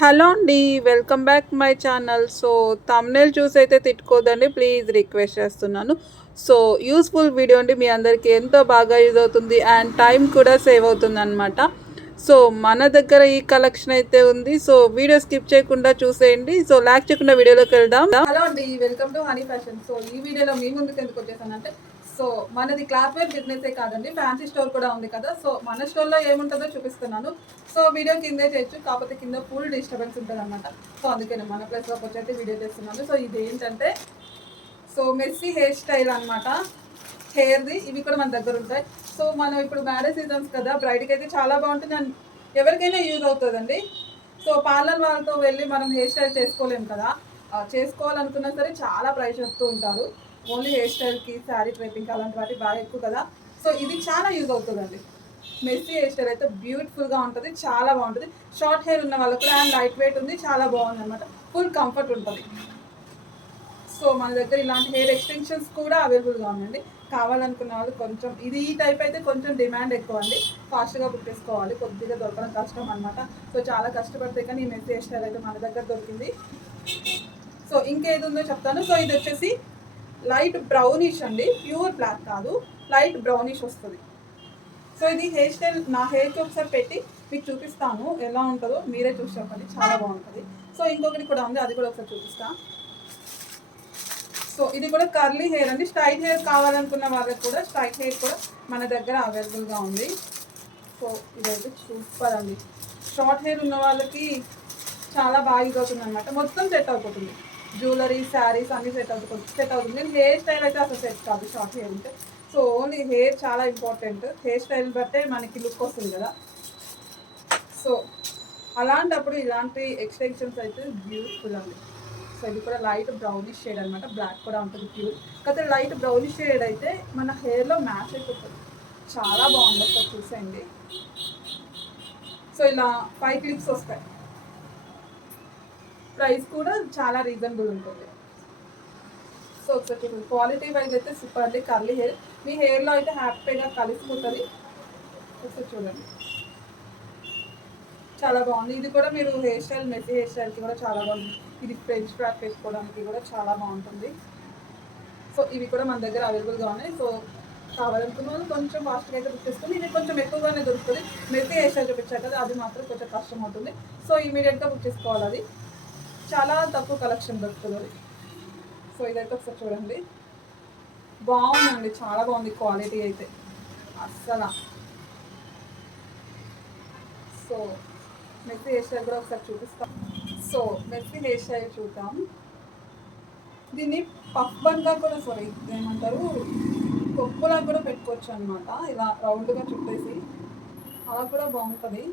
Hello అండి welcome back my channel. So thumbnail చూసి అయితే తిట్టుకోదండి ప్లీజ్ రిక్వెస్ట్ చేస్తున్నాను. సో యూస్ఫుల్ వీడియో అండి మీ అందరికీ ఎంతో బాగా యూజ్ అవుతుంది అండ్ టైం కూడా సేవ్ అవుతుంది అనమాట సో మన దగ్గర ఈ కలెక్షన్ అయితే ఉంది. సో వీడియో స్కిప్ చేయకుండా చూసేయండి. సో లాక్ చేయకుండా వీడియోలోకి వెళ్దాం. హలో అండి welcome to Honey Fashion. So ఈ వీడియోలో మీ ముందుకు ఎందుకు వచ్చేసానంటే సో మనది క్లాత్ వేర్ బిజినెసే కాదండి ఫ్యాన్సీ స్టోర్ కూడా ఉంది కదా. సో మన స్టోర్లో ఏముంటుందో చూపిస్తున్నాను. సో వీడియో కిందే చేయొచ్చు కాకపోతే కింద ఫుల్ డిస్టర్బెన్స్ ఉంటుంది అనమాట సో అందుకే నేను మన ప్లేస్లోకి వచ్చి అయితే వీడియో చేస్తున్నాను. సో ఇది ఏంటంటే సో మెస్సీ హెయిర్ స్టైల్ అనమాట హెయిర్ది ఇవి కూడా మన దగ్గర ఉంటాయి. సో మనం ఇప్పుడు మ్యారేజ్ సీజన్స్ కదా బ్రైడ్కి అయితే చాలా బాగుంటుంది. అండ్ ఎవరికైనా యూజ్ అవుతుందండి. సో పార్లర్ వాళ్ళతో వెళ్ళి మనం హెయిర్ స్టైల్ చేసుకోలేము కదా. చేసుకోవాలనుకున్నా సరే చాలా ప్రైస్ చెప్తూ ఉంటారు. ఓన్లీ హెయిర్ స్టైల్కి శారీ ట్రైపింగ్ అలాంటి వాటి బాగా ఎక్కువ కదా. సో ఇది చాలా యూజ్ అవుతుందండి. మెస్సీ హెయిర్ స్టైల్ అయితే బ్యూటిఫుల్గా ఉంటుంది చాలా బాగుంటుంది. షార్ట్ హెయిర్ ఉన్న వాళ్ళకు కూడా అండ్ లైట్ వెయిట్ ఉంది చాలా బాగుంది అనమాట ఫుల్ కంఫర్ట్ ఉంటుంది. సో మన దగ్గర ఇలాంటి హెయిర్ ఎక్స్టెన్షన్స్ కూడా అవైలబుల్గా ఉందండి. కావాలనుకున్న వాళ్ళు కొంచెం ఇది ఈ టైప్ అయితే కొంచెం డిమాండ్ ఎక్కువ అండి. ఫాస్ట్గా బుక్ చేసుకోవాలి కొద్దిగా దొరకడం కష్టం అనమాట సో చాలా కష్టపడితే కానీ ఈ మెస్సీ హెయిర్ స్టైల్ అయితే మన దగ్గర దొరికింది. సో ఇంకేది ఉందో చెప్తాను. సో ఇది వచ్చేసి లైట్ బ్రౌనిష్ అండి ప్యూర్ బ్లాక్ కాదు లైట్ బ్రౌనిష్ వస్తుంది. సో ఇది హెయిర్ స్టైల్ నా హెయిర్కి ఒకసారి పెట్టి మీకు చూపిస్తాను ఎలా ఉంటుందో మీరే చూసి చెప్పండి చాలా బాగుంటుంది. సో ఇంకొకటి కూడా ఉంది అది కూడా ఒకసారి చూపిస్తా. సో ఇది కూడా కర్లీ హెయిర్ అండి స్ట్రైట్ హెయిర్ కావాలనుకున్న వాళ్ళకి కూడా స్ట్రైట్ హెయిర్ కూడా మన దగ్గర అవైలబుల్గా ఉంది. సో ఇదైతే సూపర్ అండి. షార్ట్ హెయిర్ ఉన్న వాళ్ళకి చాలా బాగా ఇది అవుతుంది అనమాట మొత్తం సెట్ అయిపోతుంది. జ్యువెలరీ శారీస్ అన్నీ సెట్ అవుతుంది సెట్ అవుతుంది. హెయిర్ స్టైల్ అయితే అసలు సెట్ కాదు షార్ట్ హెయిర్ ఉంటే. సో ఓన్లీ హెయిర్ చాలా ఇంపార్టెంట్ హెయిర్ స్టైల్ బట్టే మనకి లుక్ వస్తుంది కదా. సో అలాంటప్పుడు ఇలాంటి ఎక్స్టెన్షన్స్ అయితే బ్యూటిఫుల్ అండి. సో ఇది కూడా లైట్ బ్రౌనిష్ షేడ్ అనమాట బ్లాక్ కూడా ఉంటుంది ప్యూర్ కాకపోతే లైట్ బ్రౌనిష్ షేడ్ అయితే మన హెయిర్లో మ్యాచ్ అయిపోతుంది. చాలా బాగుంది ఒకసారి చూసేయండి. సో ఇలా ఫైవ్ క్లిప్స్ వస్తాయి. ప్రైస్ కూడా చాలా రీజనబుల్ ఉంటుంది. సో ఒకసారి చూడండి. క్వాలిటీ వైజ్ అయితే సూపర్ అండి. Curly hair. మీ హెయిర్లో అయితే హ్యాపీగా కలిసిపోతుంది. ఒకసారి చూడండి. చాలా బాగుంది. ఇది కూడా మీరు హెయిర్ స్టైల్ మెస్సీ హెయిర్ స్టైల్కి కూడా చాలా బాగుంది. ఇది ఫ్రెంచ్ ఫ్రాక్ పెట్టుకోవడానికి కూడా చాలా బాగుంటుంది. సో ఇవి కూడా మన దగ్గర అవైలబుల్గా ఉన్నాయి. సో కావాలనుకున్న వాళ్ళు కొంచెం ఫాస్ట్గా అయితే బుక్ చేసుకొని ఇది కొంచెం ఎక్కువగానే దొరుకుతుంది. మెస్సీ హెయిర్ స్టైల్ చూపించారు కదా అది మాత్రం కొంచెం కష్టం అవుతుంది. సో ఇమీడియట్గా బుక్ చేసుకోవాలి అది. చాలా తక్కువ కలెక్షన్ దొరుకుతుంది. సో ఇదైతే ఒకసారి చూడండి. బాగుందండి చాలా బాగుంది క్వాలిటీ అయితే. అస్సలు. సో మెస్సీ హెయిర్ కూడా ఒకసారి చూపిస్తాం. సో మెస్సీ హెయిర్ చూద్దాం. దీన్ని పఫ్ బన్గా కూడా సారీ ఏమంటారు? కొప్పులా కూడా పెట్టుకోవచ్చు అనమాట ఇలా రౌండ్గా చుట్టేసి. అలా కూడా బాగుంటుంది.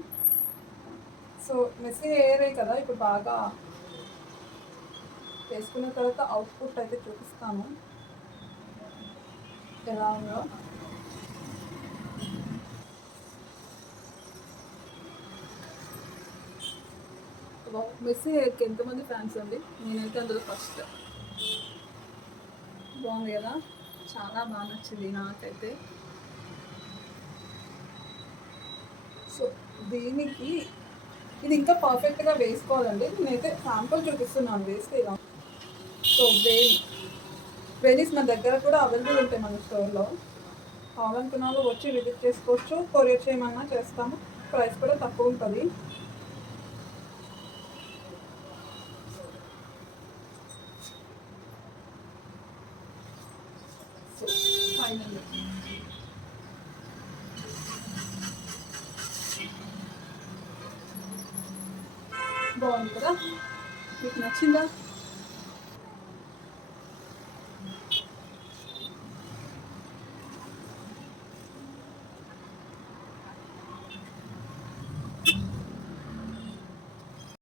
సో మెస్సీ హెయిర్ కదా ఇప్పుడు బాగా వేసుకున్న తర్వాత అవుట్పుట్ అయితే చూపిస్తాను. ఎలా ఉందో. మెస్సీ హెయిర్కి ఎంతమంది ఫ్యాన్స్ అండి? నేనైతే అందులో ఫస్ట్ బాగుంది కదా? చాలా బాగా నచ్చింది నాకైతే. సో దీనికి ఇది ఇంకా పర్ఫెక్ట్గా వేసుకోవాలండి. నేనైతే శాంపుల్ చూపిస్తున్నాను వేస్తే ఇలా సో వేణి వేణీస్ మన దగ్గర కూడా అవైలబుల్ ఉంటాయి మన స్టోర్లో. కావాలనుకున్న వాళ్ళు వచ్చి విజిట్ చేసుకోవచ్చు. కొరియర్ చేయమన్నా చేస్తాము. ప్రైస్ కూడా తక్కువ ఉంటుంది. ఫైనల్ బాగుంది కదా? మీకు నచ్చిందా?